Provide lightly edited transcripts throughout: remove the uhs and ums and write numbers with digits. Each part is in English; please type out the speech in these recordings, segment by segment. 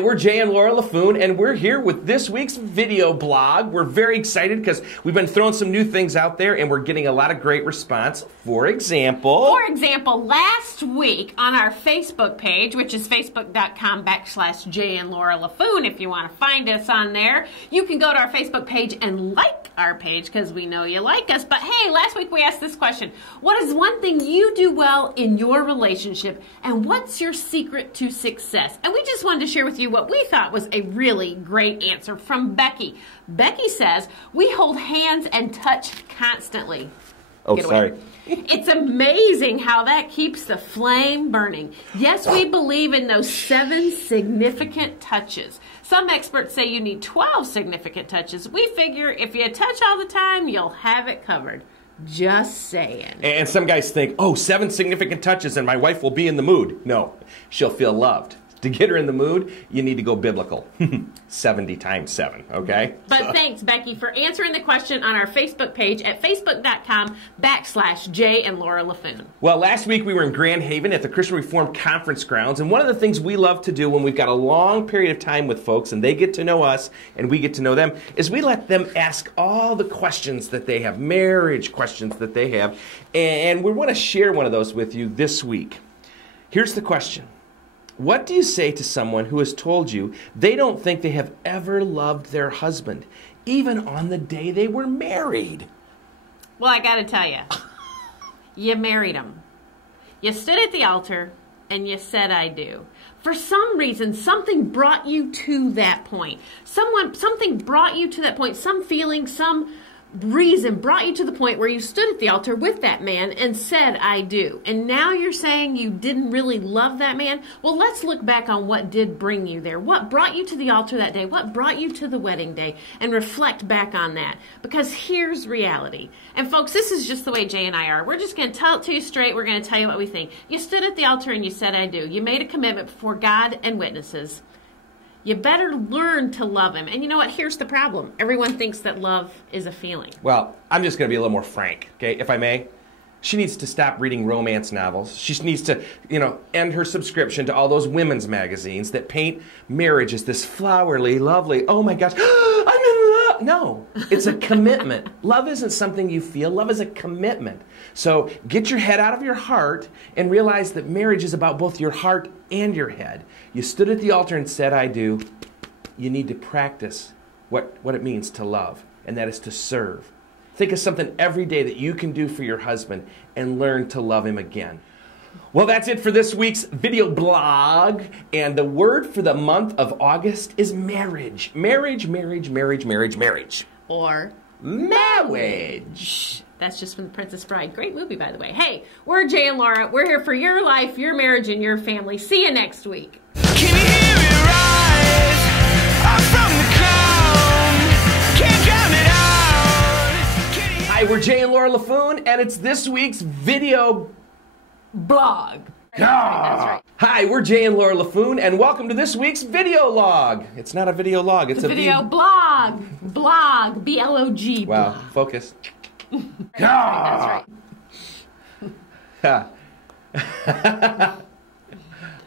Hi, we're Jay and Laura Laffoon, and we're here with this week's video blog. We're very excited because we've been throwing some new things out there, and we're getting a lot of great response. For example, last week on our Facebook page, which is facebook.com/Jay and Laura Laffoon, if you want to find us on there, you can go to our Facebook page and like our page because we know you like us. But hey, last week we asked this question: what is one thing you do well in your relationship, and what's your secret to success? And we just wanted to share with you what we thought was a really great answer from Becky. Becky says, we hold hands and touch constantly. oh, sorry. It's amazing how that keeps the flame burning. Yes, we believe in those 7 significant touches. Some experts say you need 12 significant touches. We figure if you touch all the time, you'll have it covered. Just saying. And some guys think, oh, 7 significant touches and my wife will be in the mood. No, she'll feel loved. To get her in the mood, you need to go biblical. 70 times 7, okay? But thanks, Becky, for answering the question on our Facebook page at facebook.com/Jay and Laura Laffoon. Well, last week we were in Grand Haven at the Christian Reformed Conference grounds, and one of the things we love to do when we've got a long period of time with folks and they get to know us and we get to know them is we let them ask all the questions that they have, marriage questions that they have, and we want to share one of those with you this week. Here's the question. What do you say to someone who has told you they don't think they have ever loved their husband, even on the day they were married? Well, I got to tell you, you married him. You stood at the altar and you said, I do. For some reason, something brought you to that point. Something brought you to that point. Some feeling, some reason brought you to the point where you stood at the altar with that man and said, I do. And now you're saying you didn't really love that man? Well, let's look back on what did bring you there. What brought you to the altar that day? What brought you to the wedding day? And reflect back on that. Because here's reality. And folks, this is just the way Jay and I are. We're just going to tell it to you straight. We're going to tell you what we think. You stood at the altar and you said, I do. You made a commitment before God and witnesses. You better learn to love him. And you know what? Here's the problem. Everyone thinks that love is a feeling. Well, I'm just going to be a little more frank, okay, if I may. She needs to stop reading romance novels. She needs to, end her subscription to all those women's magazines that paint marriage as this flowery, lovely, oh my gosh, I'm in love. No, it's a commitment. Love isn't something you feel. Love is a commitment. So get your head out of your heart and realize that marriage is about both your heart and your head. You stood at the altar and said, I do. You need to practice what it means to love, and that is to serve. Think of something every day that you can do for your husband and learn to love him again. Well, that's it for this week's video blog. And the word for the month of August is marriage. Marriage, marriage, marriage, marriage, marriage. Or marriage. That's just from The Princess Bride. Great movie, by the way. Hey, we're Jay and Laura. We're here for your life, your marriage, and your family. See you next week. Can you hear it rise up from the ground? Can't drown it out. Hi, we're Jay and Laura Laffoon, and it's this week's video blog. That's right. Hi, we're Jay and Laura Laffoon, and welcome to this week's video log. It's not a video log, it's a video blog. Blog. B-L-O-G. Wow, focus. That's right.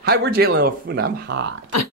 Hi, we're Jay and Laura Laffoon. I'm hot.